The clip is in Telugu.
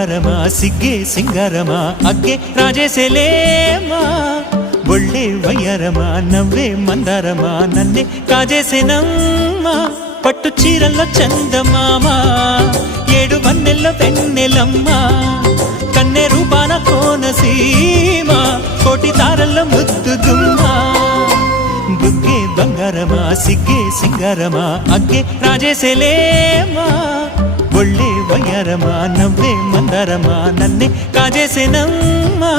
బంగారమా సిగ్గే సింగారమా అగ్గే రాజేసేలేమా ఒళ్ళే వయ్యారమా నవ్వే మందారమా నన్నే కాజేసేనమ్మా పట్టు చీరల్లో చందమామా ఏడు వన్నెల్లో వెన్నెలమ్మా కన్నె రూపాన కోనసీమ కోటి తారల్లో ముద్దుగుమ్మా బుగ్గే బంగారమా సిగ్గే సింగారమా అగ్గే రాజేసేలేమా ఒళ్ళే వయ్యారమా నవ్వే మందారమా నన్నే కాజేసేనమ్మా